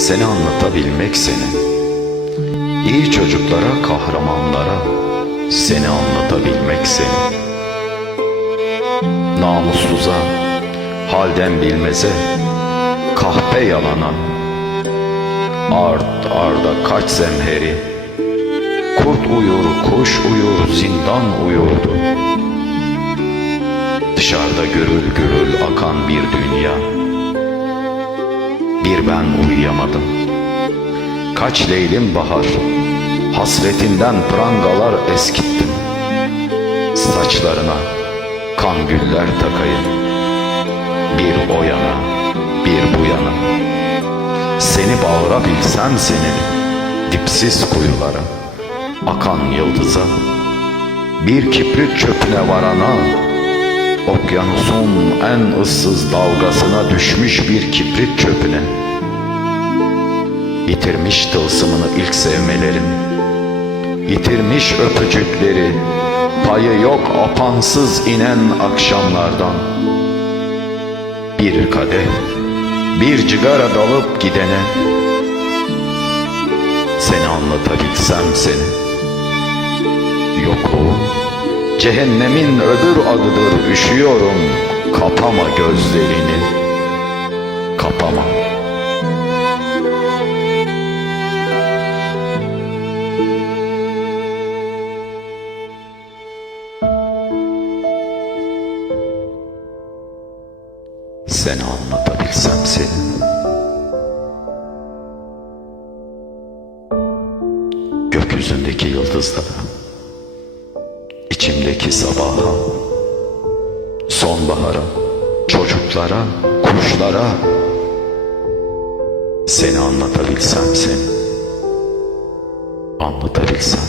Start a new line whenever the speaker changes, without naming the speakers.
Seni anlatabilmek seni. İyi çocuklara, kahramanlara seni anlatabilmek seni. Namussuza, halden bilmeze, kahpe yalana, art arda kaç zemheri, kurt uyur, kuş uyur, zindan uyurdu. Dışarıda gürül gürül akan bir dünya, bir ben uyuyamadım. Kaç leylim bahar, hasretinden prangalar eskittim. Saçlarına kan güller takayım. Bir o yana, bir bu yana. Seni bağırabilsem senin dipsiz kuyulara, akan yıldıza, bir kibrit çöpüne varana, okyanusun en ıssız dalgasına düşmüş bir kibrit çöpüne, Yitirmiş tılsımını ilk sevmelerim Yitirmiş öpücükleri Payı yok apansız inen akşamlardan. Bir kadeh Bir cigara dalıp gidene Seni anlatabilsem seni. Yokluğum Cehennemin öbür adıdır üşüyorum. Kapama gözlerini. Kapama. Seni anlatabilsem seni. Gökyüzündeki yıldızlara içimdeki sabaha Sonbahara Çocuklara Kuşlara Seni anlatabilsem seni Anlatabilsem